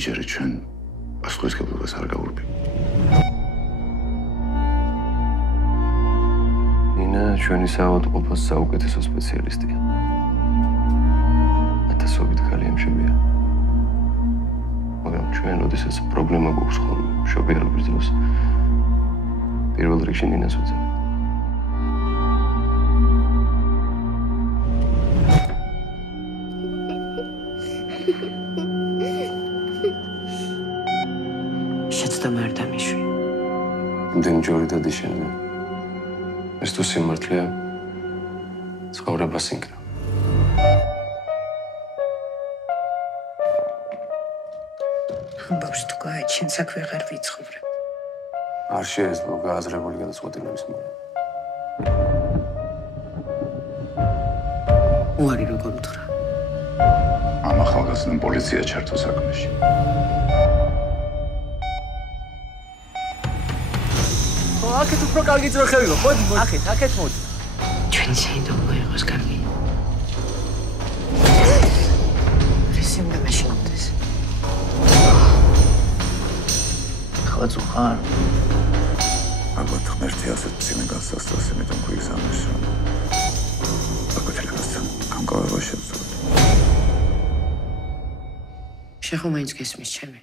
იმიჯერით ჩვენ პასუხისმგებლობას არ გავურბი. ნინა ჩვენი საავადმყოფოს საუკეთესო სპეციალისტია. ათასობით ქალი ემშებია. მაგრამ ჩვენ ოდესაც პრობლემა გვაქვს ხოლმე მშობიარობის დროს პირველ რიგში ნინას ვეძებთ. შეცდომა არ დამიშვი. იმდენი ჯორი დადის შენზე. ეს თუ სიმართლეა, ცხოვრება სინკრა. ამბავს თუ გააჩენ საქმე აღარ ვიცხოვრებ. არ შეეძლო გააზრებული გადაწყვეტილების მიღება. უარი როგორ უთხრა. ამ ახალგაზრდამ პოლიცია ჩართო საქმეში. აქეთ უფრო კარგი ძროხებია. მოდი, აქეთ მოდი. ჩვენი საინდომო იყოს კარგი. რისიმ დამაშინდეს. ხაწუ ხარ. ალბათ ღმერთი ასეთ მძიმე განსასწრას იმედომ გვიგზავნეს, რომ გაგვეთელებასთან გამკავება შევძლოთ. შეხო მაინც გესმის ჩემი.